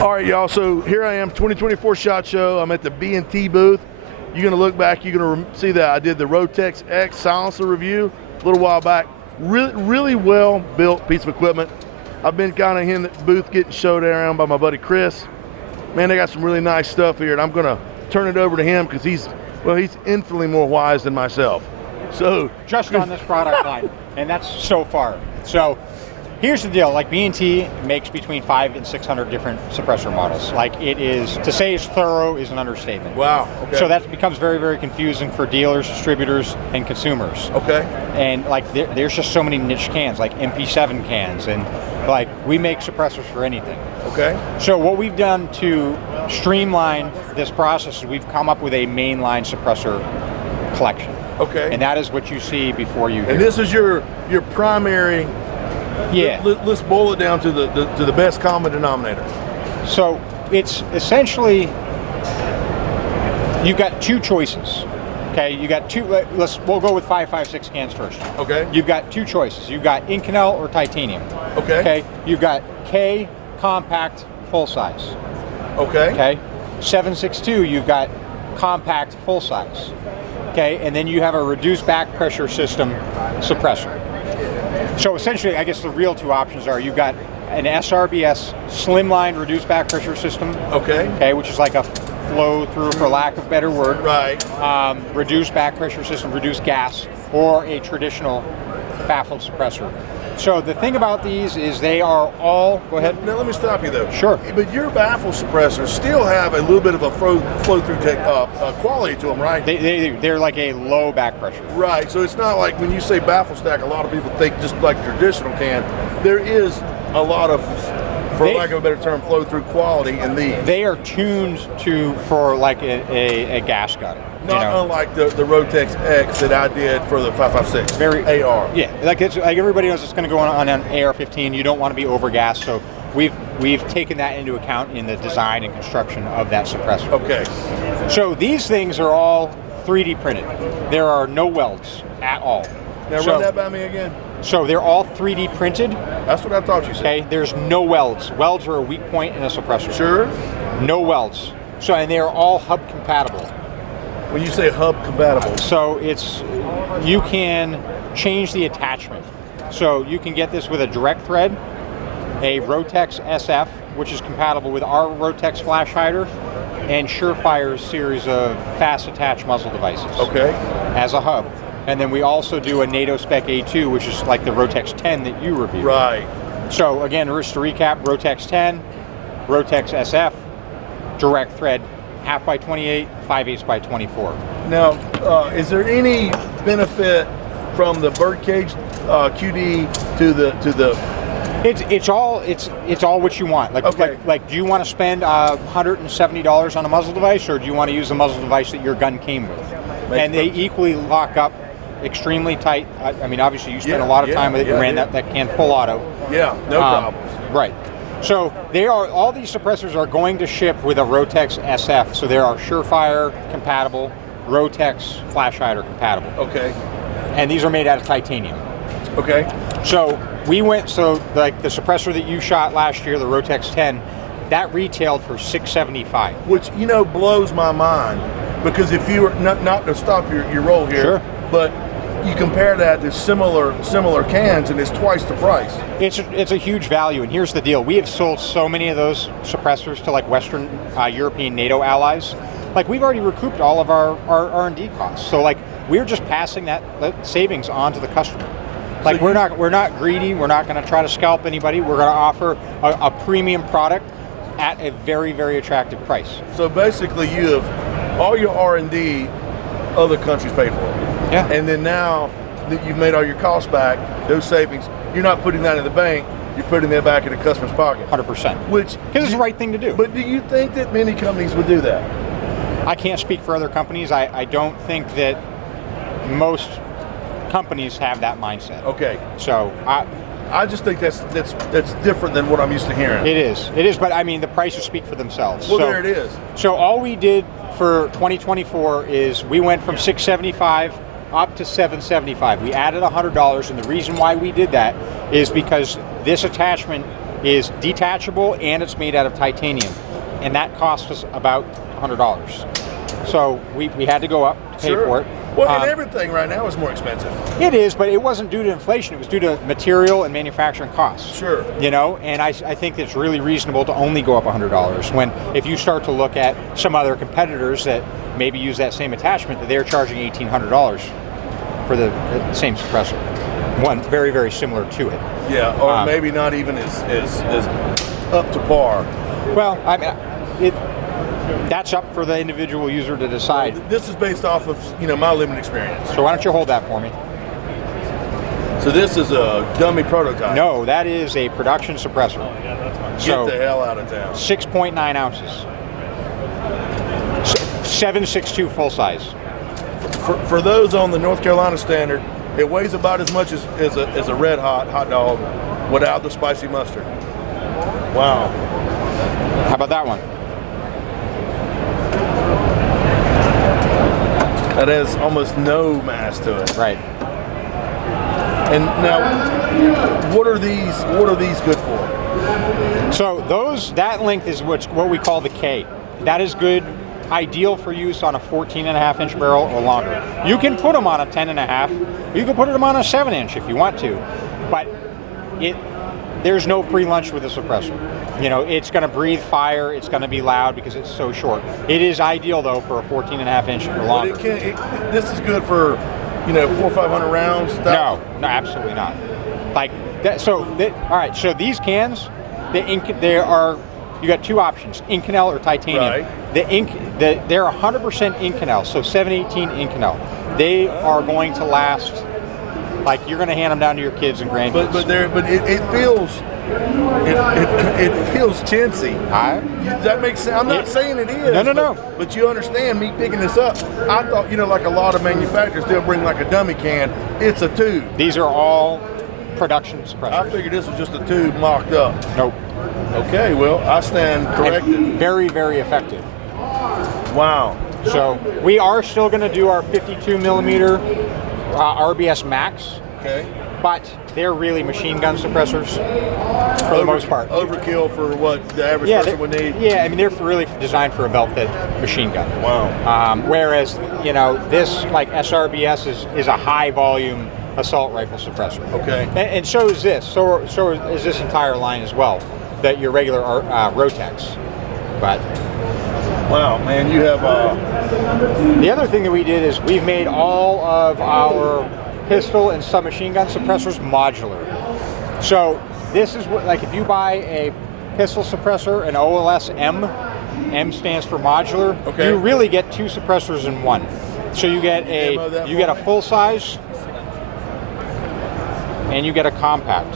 All right, y'all, so here I am, 2024 SHOT Show. I'm at the B&T booth. You're going to look back, you're going to see that I did the Rotex X silencer review a little while back. Really well built piece of equipment. I've been kind of in the booth getting showed around by my buddy Chris. Man, they got some really nice stuff here, and I'm going to turn it over to him because he's infinitely more wise than myself. So just on this product line, and that's so far. So here's the deal, like B&T makes between 500 and 600 different suppressor models. Like, it is, to say it's thorough is an understatement. Wow, okay. So that becomes very confusing for dealers, distributors, and consumers. Okay. And like, there's just so many niche cans, like MP7 cans, and like, we make suppressors for anything. Okay. So what we've done to streamline this process is we've come up with a mainline suppressor collection. Okay. And that is what you see before you here. And this is your primary. Yeah. Let's boil it down to the best common denominator. So it's essentially, you've got two choices. Okay, you got two. We'll go with 5.56 cans first. Okay. You've got two choices. You've got Inconel or titanium. Okay. Okay. You've got K compact full size. Okay. Okay. 7.62. You've got compact full size. Okay, and then you have a reduced back pressure system suppressor. So essentially, I guess the real two options are you've got an SRBS slimline reduced back pressure system. Okay. Okay, which is like a flow through, for lack of a better word. Right. Reduced back pressure system, reduced gas, or a traditional baffled suppressor. So the thing about these is they are all, go ahead. Now let me stop you though. Sure. But your baffle suppressors still have a little bit of a flow through quality to them, right? They're like a low back pressure. Right, so it's not like when you say baffle stack, a lot of people think just like traditional can. There is a lot of, for lack of a better term, flow through quality in these. They are tuned for like a gas gun. Not unlike the Rotex X that I did for the 5.56 very AR. Yeah, like everybody knows it's going to go on an AR-15. You don't want to be over gassed, so we've taken that into account in the design and construction of that suppressor. Okay. So these things are all 3D printed. There are no welds at all. Now run that by me again. So they're all 3D printed. That's what I thought you said. Okay, there's no welds. Welds are a weak point in a suppressor. Sure. No welds. So, and they're all hub compatible. When you say hub compatible. So you can change the attachment. So you can get this with a direct thread, a Rotex SF, which is compatible with our Rotex flash hider, and Surefire's series of fast attach muzzle devices. Okay. As a hub. And then we also do a NATO Spec A2, which is like the Rotex 10 that you reviewed. Right. So again, just to recap, Rotex 10, Rotex SF, direct thread, 1/2 by 28, 5/8 by 24. Now, is there any benefit from the birdcage QD to the? It's all what you want. Like, do you want to spend $170 on a muzzle device, or do you want to use a muzzle device that your gun came with? And they equally lock up extremely tight. I mean, obviously you spent a lot of time with it. You ran that can full auto. Yeah, no problems. Right. So all these suppressors are going to ship with a Rotex SF. So they are Surefire compatible, Rotex flash hider compatible. Okay. And these are made out of titanium. Okay. So like the suppressor that you shot last year, the Rotex 10, that retailed for $675. Which blows my mind, because if you were not to stop your roll here, sure, but you compare that to similar cans, and it's twice the price. It's a huge value, and here's the deal: we have sold so many of those suppressors to like Western European NATO allies. Like, we've already recouped all of our R&D costs, so like we're just passing that savings on to the customer. Like, so we're not greedy. We're not going to try to scalp anybody. We're going to offer a premium product at a very, very attractive price. So basically, you have all your R&D, other countries pay for it. Yeah. And then now that you've made all your costs back, those savings, you're not putting that in the bank, you're putting that back in the customer's pocket. 100%. Which, because it's the right thing to do. But do you think that many companies would do that? I can't speak for other companies. I don't think that most companies have that mindset. Okay. So I just think that's different than what I'm used to hearing. It is, but I mean, the prices speak for themselves. Well, there it is. So all we did for 2024 is we went from $675 up to $775. We added $100, and the reason why we did that is because this attachment is detachable and it's made out of titanium, and that cost us about $100. So we had to go up to pay for it. Well, and everything right now is more expensive. It is, but it wasn't due to inflation. It was due to material and manufacturing costs. Sure. You know, and I think it's really reasonable to only go up $100 when, if you start to look at some other competitors that maybe use that same attachment, that they're charging $1,800 for the same suppressor. One very, very similar to it. Yeah, or maybe not even as up to par. Well, I mean, that's up for the individual user to decide. This is based off of, you know, my limited experience. So why don't you hold that for me? So this is a dummy prototype. No, that is a production suppressor. Get the hell out of town. 6.9 ounces. 7.62 full size. For those on the North Carolina standard, it weighs about as much as a red hot dog without the spicy mustard. Wow. How about that one? That has almost no mass to it. Right. And now, what are these good for? So that length is what we call the K. That is good, ideal for use on a 14.5-inch barrel or longer. You can put them on a 10.5. You can put them on a 7-inch if you want to, but there's no free lunch with a suppressor. You know, it's going to breathe fire. It's going to be loud because it's so short. It is ideal though for a 14.5-inch or longer. But this is good for, you know, 400 or 500 rounds. No, absolutely not. Like that. So all right. So these cans, you got two options: Inconel or titanium. Right. They're 100% Inconel, so 718 Inconel. They are going to last. Like, you're going to hand them down to your kids and grandkids. But it feels chintzy. That makes sense. I'm not saying it is. No. But you understand me picking this up. I thought, you know, like a lot of manufacturers, they'll bring like a dummy can. It's a tube. These are all production suppressors. I figured this was just a tube mocked up. Nope. Okay, well, I stand corrected. And very, very effective. Wow. So we are still going to do our 52 millimeter RBS Max. Okay. But they're really machine gun suppressors for the most part. Overkill for what the average person would need? Yeah, I mean, they're really designed for a belt-fed machine gun. Wow. Whereas, you know, this, like SRBS, is a high-volume assault rifle suppressor. Okay. And so is this. So is this entire line as well, that your regular Rotex. But wow, man, you have the other thing that we did is we've made all of our pistol and submachine gun suppressors modular. So this is what, like, if you buy a pistol suppressor, an OLS M stands for modular. Okay. You really get two suppressors in one. So you get a full size and you get a compact.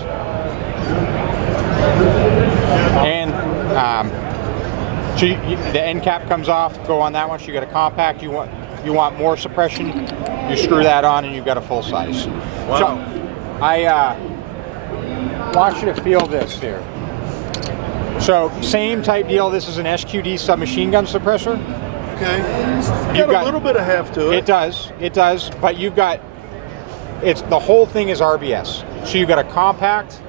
And so the end cap comes off, go on that one, so you get a compact. You want more suppression, you screw that on and you've got a full size. Wow. So I want you to feel this here. So same type deal, this is an SQD submachine gun suppressor. Okay. You've got a little bit of heft to it. It does, but the whole thing is RBS. So you've got a compact,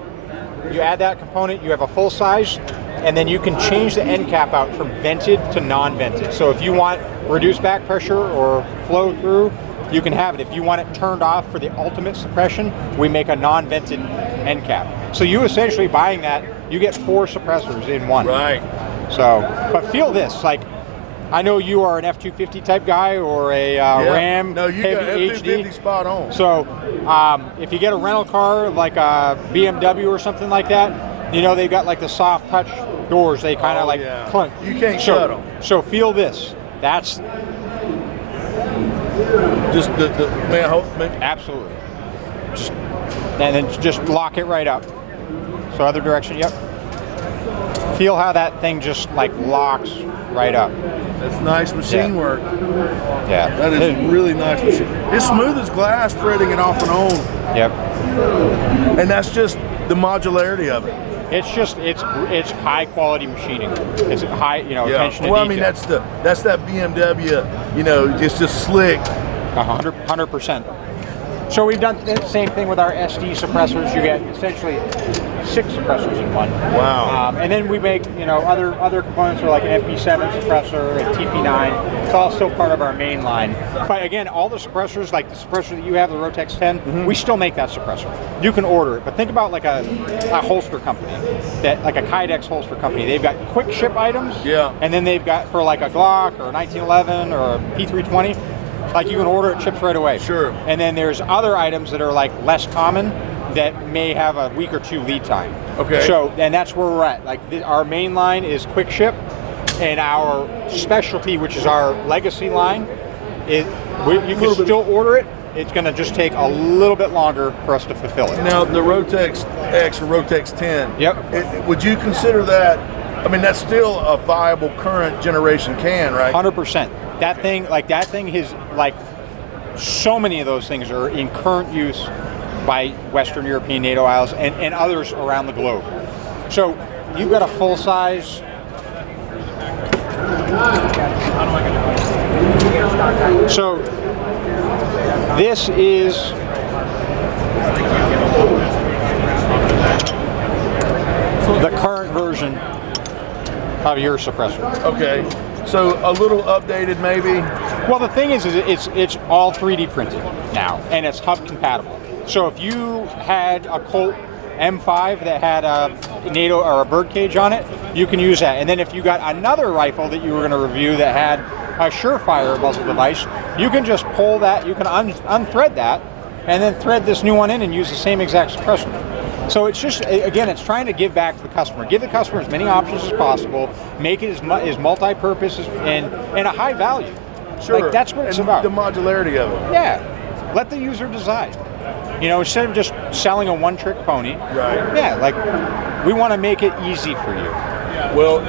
you add that component, you have a full size, and then you can change the end cap out from vented to non-vented. So if you want reduced back pressure or flow through, you can have it. If you want it turned off for the ultimate suppression, we make a non-vented end cap. So you essentially buying that, you get 4 suppressors in one. Right. So, but feel this, like, I know you are an F-250 type guy or a Ram no, you heavy got F-250 HD. spot on. So if you get a rental car like a BMW or something like that, you know, they've got like the soft touch doors. They kind of clunk. You can't shut them. So feel this. That's just may I hope? Absolutely. And then just lock it right up. So other direction. Yep. Feel how that thing just like locks right up. That's nice machine work. Yeah. That is really nice machine. It's smooth as glass, threading it off and on. Yep. And that's just the modularity of it. It's high quality machining. It's high, attention to well, detail. I mean, that's that BMW, it's just slick. 100%. So we've done the same thing with our SD suppressors. You get essentially 6 suppressors in one. Wow. And then we make, other components are like an FP7 suppressor, a TP9. It's all still part of our main line. But again, all the suppressors, like the suppressor that you have, the Rotex 10, we still make that suppressor. You can order it. But think about like a holster company, like a Kydex holster company. They've got quick ship items. Yeah. And then they've got for like a Glock or a 1911 or a P320, like you can order it, ships right away. Sure. And then there's other items that are like less common that may have a week or 2 lead time. Okay. So, and that's where we're at. Like our main line is quick ship, and our specialty, which is our legacy line, you can still order it. It's going to just take a little bit longer for us to fulfill it. Now, the Rotex X or Rotex 10, Yep. would you consider that, I mean, that's still a viable current generation can, right? 100%. That thing is like, so many of those things are in current use by Western European NATO allies and others around the globe. So you've got a full size. So this is the current version of your suppressor. Okay. So a little updated maybe? Well, the thing is it's all 3D printed now, and it's hub compatible. So if you had a Colt M5 that had a NATO or a birdcage on it, you can use that. And then if you got another rifle that you were going to review that had a Surefire muzzle device, you can just pull that, you can unthread that, and then thread this new one in and use the same exact suppressor. So it's just, again, it's trying to give back to the customer. Give the customer as many options as possible, make it as multi-purpose and a high value. Sure. Like, that's what it's and about. The modularity of it. Yeah. Let the user decide. Instead of just selling a one-trick pony. Right. Yeah, like, we want to make it easy for you. Well,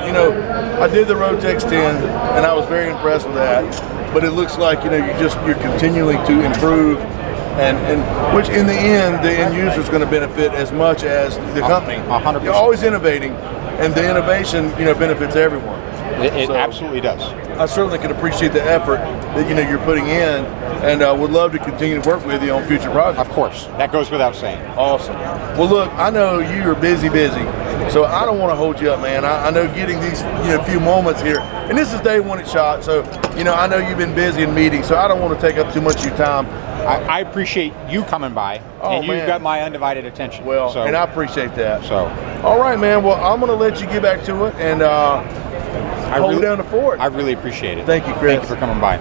I did the Rotex 10, and I was very impressed with that. But it looks like, you're continuing to improve, and which in the end user is going to benefit as much as the company. 100%. You're always innovating, and the innovation, benefits everyone. It absolutely does. I certainly can appreciate the effort that you're putting in, and would love to continue to work with you on future projects. Of course, that goes without saying. Awesome. Well, look, I know you are busy, so I don't want to hold you up, man. I know getting these few moments here, and this is day one at SHOT, so I know you've been busy in meetings, so I don't want to take up too much of your time. I appreciate you coming by, and you've got my undivided attention. Well, and I appreciate that. So, all right, man. Well, I'm going to let you get back to it, and hold down the fort. I really appreciate it. Thank you, Chris. Thank you for coming by.